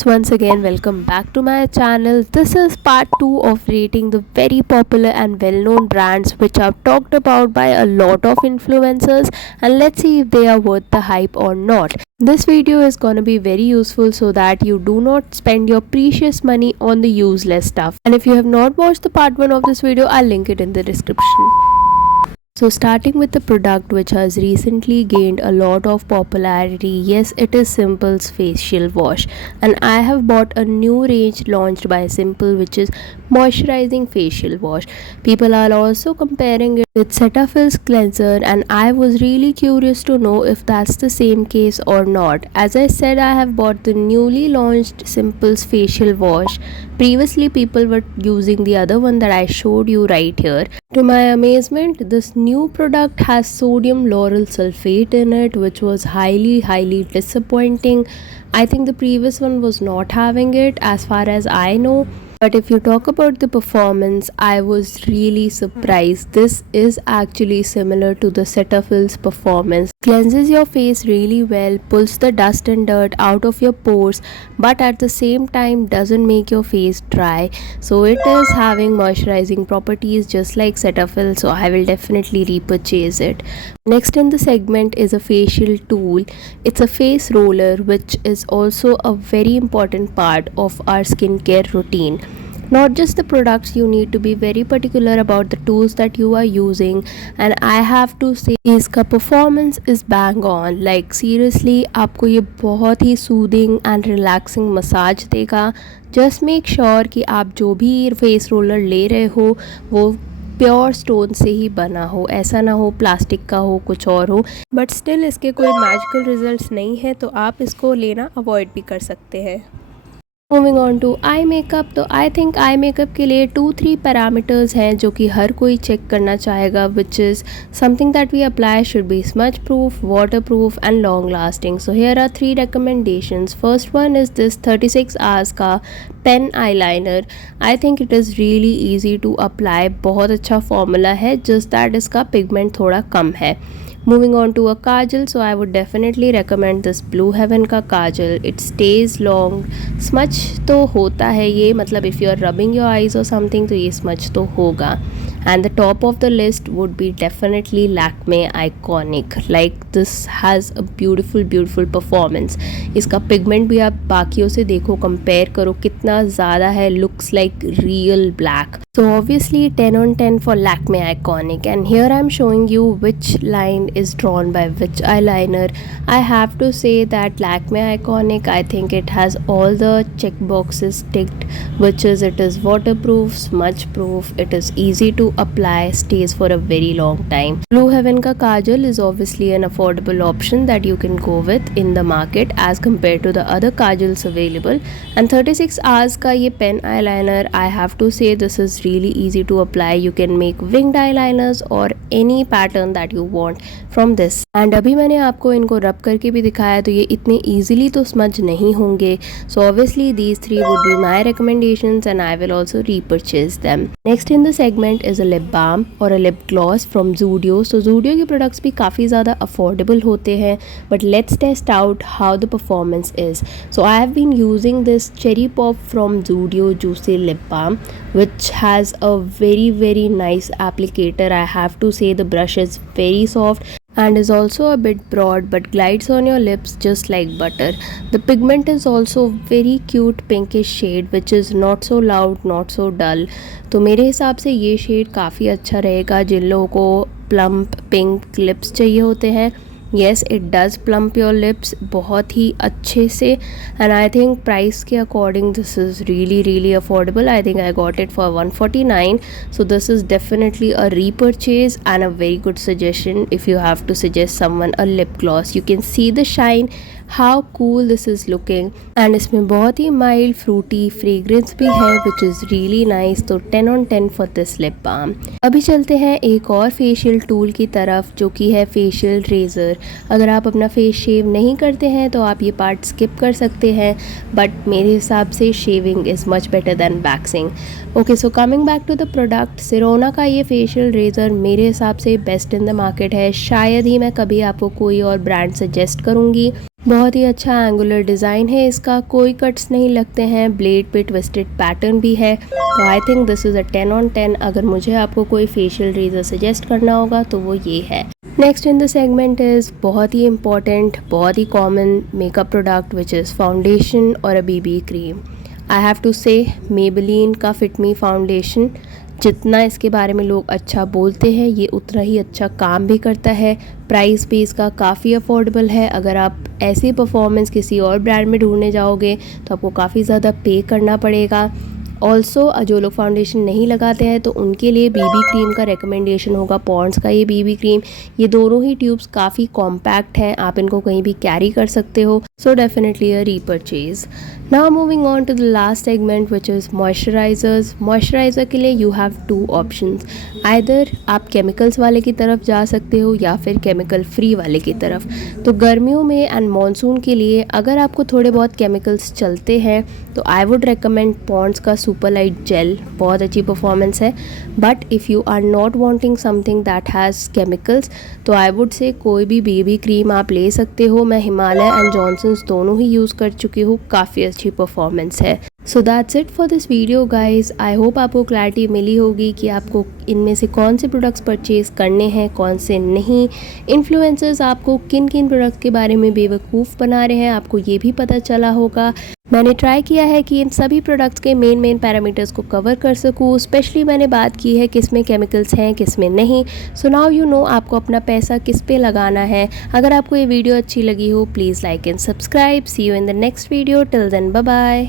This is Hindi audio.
friends, once again welcome back to my channel. This is part 2 of rating the very popular and well-known brands which are talked about by a lot of influencers, and let's see if they are worth the hype or not. This video is going to be very useful so that you do not spend your precious money on the useless stuff. And if you have not watched the part 1 of this video, I'll link it in the description. So starting with the product which has recently gained a lot of popularity, yes, it is Simple's facial wash, and I have bought a new range launched by Simple which is moisturizing facial wash. People are also comparing it with Cetaphil's cleanser, and I was really curious to know if that's the same case or not. As I said, I have bought the newly launched Simple's facial wash. Previously people were using the other one that I showed you right here. To my amazement, this new product has sodium lauryl sulfate in it, which was highly disappointing. I think the previous one was not having it as far as I know. But if you talk about the performance, I was really surprised. This is actually similar to the Cetaphil's performance. Cleanses your face really well, pulls the dust and dirt out of your pores, but at the same time doesn't make your face dry. So it is having moisturizing properties just like Cetaphil, so I will definitely repurchase it. Next in the segment is a facial tool. It's a face roller which is also a very important part of our skincare routine. Not just the products, you need to be very particular about the tools that you are using, and I have to say इसका performance is bang on. Like seriously, आपको ये बहुत ही soothing and relaxing massage देगा. Just make sure कि आप जो भी face roller ले रहे हो वो प्योर स्टोन से ही बना हो, ऐसा ना हो प्लास्टिक का हो, कुछ और हो. बट स्टिल इसके कोई मैजिकल रिजल्ट्स नहीं है, तो आप इसको लेना अवॉइड भी कर सकते हैं. Moving on to eye makeup. तो आई थिंक आई मेकअप के लिए 2-3 पैरामीटर्स हैं जो कि हर कोई चेक करना चाहेगा, which is something that we apply should be smudge proof, water proof and long lasting. So here are 3 recommendations. First one is this 36 hours का pen eye liner. I think it is really easy to apply. बहुत अच्छा फॉर्मूला है, जस्ट दैट इसका पिगमेंट थोड़ा कम है. Moving on to a kajal, so I would definitely recommend this Blue Heaven का kajal. It stays long. Smudge तो होता है ये, मतलब if you are rubbing your eyes or something तो ये smudge तो होगा. And the top of the list would be definitely Lakme Iconic. Like this has a beautiful performance. इसका pigment भी आप बाकियों से देखो, compare करो कितना ज़्यादा है, looks like real black. So obviously 10 on 10 for Lakme Iconic, and here I am showing you which line is drawn by which eyeliner. I have to say that Lakme Iconic, I think it has all the check boxes ticked, which is it is waterproof, smudge proof, it is easy to apply, stays for a very long time. Blue Heaven का kajal is obviously an affordable option that you can go with in the market as compared to the other kajals available. And 36 hours का ये pen eyeliner, I have to say this is really easy to apply. You can make winged eyeliners or any pattern that you want from this. And अभी मैंने आपको इनको रब करके भी दिखाया, तो ये इतने easily तो smudge नहीं होंगे. So obviously these 3 would be my recommendations, and I will also repurchase them. Next in the segment is a lip balm or a lip gloss from Zudio. So Zudio के products भी काफ़ी ज़्यादा affordable होते हैं, but let's test out how the performance is. So I have been using this Cherry Pop from Zudio Juicy Lip Balm, which has a very nice applicator. I have to say the brush is very soft and is also a bit broad but glides on your lips just like butter. The pigment is also very cute pinkish shade which is not so loud, not so dull. तो मेरे हिसाब से ये शेड काफ़ी अच्छा रहेगा जिन लोगों को प्लम्प पिंक लिप्स चाहिए होते हैं. Yes, it does plump your lips बहुत ही अच्छे से, एंड आई थिंक प्राइस के according this is really affordable. I think I got it for 149. So this is definitely a repurchase and a very good suggestion if you have to suggest someone a lip gloss. You can see the shine, how cool this is looking, and इसमें बहुत ही माइल्ड फ्रूटी फ्रेग्रेंस भी है विच इज़ रियली नाइस. तो 10 on 10 for this lip balm. अभी चलते हैं एक और फेशियल टूल की तरफ जो कि है फेशियल रेज़र. अगर आप अपना फेस शेव नहीं करते हैं तो आप ये पार्ट स्किप कर सकते हैं, बट मेरे हिसाब से shaving is much better than waxing. Okay, so coming back to the product, Sirona का ये फेशियल रेज़र मेरे हिसाब से बेस्ट इन द मार्केट है. शायद ही मैं कभी आपको कोई और ब्रांड सजेस्ट करूँगी. बहुत ही अच्छा एंगुलर डिज़ाइन है इसका, कोई कट्स नहीं लगते हैं, ब्लेड पे ट्विस्टेड पैटर्न भी है। तो I think this is a 10 on 10। अगर मुझे आपको कोई फेशियल रेजर सजेस्ट करना होगा तो वो ये है। Next in the segment is बहुत ही इंपॉर्टेंट, बहुत ही common makeup product which is foundation और a BB cream. I have to say Maybelline का फिट मी फाउंडेशन, जितना इसके बारे में लोग अच्छा बोलते हैं ये उतना ही अच्छा काम भी करता है। प्राइस भी इसका काफ़ी अफोर्डेबल है। अगर आप ऐसी परफॉर्मेंस किसी और ब्रांड में ढूंढने जाओगे तो आपको काफ़ी ज़्यादा पे करना पड़ेगा। ऑल्सो जो लोग फाउंडेशन नहीं लगाते हैं तो उनके लिए बीबी क्रीम का रिकमेंडेशन होगा, पॉन्ड्स का ये बीबी क्रीम। ये दोनों ही ट्यूब्स काफ़ी कॉम्पैक्ट हैं, आप इनको कहीं भी कैरी कर सकते हो। So definitely a repurchase. Now moving on to the last segment which is moisturisers. Moisturiser के लिए you have two options, either आप केमिकल्स वाले की तरफ जा सकते हो या फिर केमिकल फ्री वाले की तरफ। तो गर्मियों में एंड मानसून के लिए अगर आपको थोड़े बहुत केमिकल्स चलते हैं तो आई वुड रिकमेंड पॉन्ड्स का सुपर लाइट जेल, बहुत अच्छी परफॉर्मेंस है। But if you are not wanting something that has chemicals तो आई वुड से कोई भी बेबी क्रीम आप ले सकते हो। मैं हिमालय एंड जॉनसन्स दोनों ही यूज़ कर चुकी हूँ, काफ़ी अच्छी परफॉर्मेंस है। So that's it for this video guys. I hope आपको क्लैरिटी मिली होगी कि आपको इनमें से कौन से प्रोडक्ट्स परचेज़ करने हैं, कौन से नहीं। इन्फ्लुएंसर्स आपको किन किन प्रोडक्ट्स के बारे में बेवकूफ़ बना रहे हैं आपको ये भी पता चला होगा। मैंने ट्राई किया है कि इन सभी प्रोडक्ट्स के मेन पैरामीटर्स को कवर कर सकूँ। स्पेशली मैंने बात की है किस में केमिकल्स हैं किस में नहीं। सो नाउ यू नो आपको अपना पैसा किस पे लगाना है। अगर आपको ये वीडियो अच्छी लगी हो please like and subscribe. See you in the next video, till then bye bye.